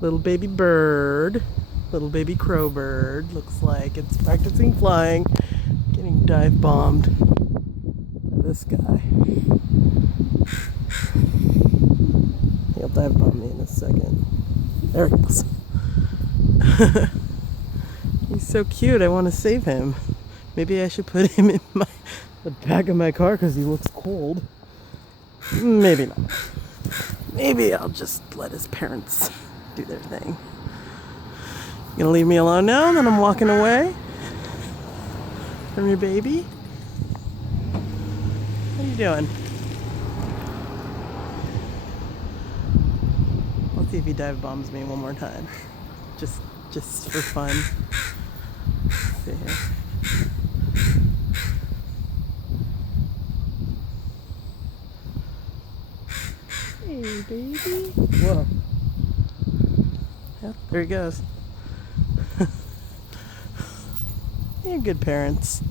Little baby bird. Little baby crow bird. Looks like it's practicing flying. Getting dive bombed by this guy. He'll dive bomb me in a second. There he goes. He's so cute. I want to save him. Maybe I should put him in the back of my car because he looks cold. Maybe not. Maybe I'll just let his parents do their thing. You gonna leave me alone now that I'm walking away from your baby? What are you doing? Let's see if he dive bombs me one more time. Just for fun. Let's see here. Hey, baby. Whoa. Yep, there he goes. You're good parents.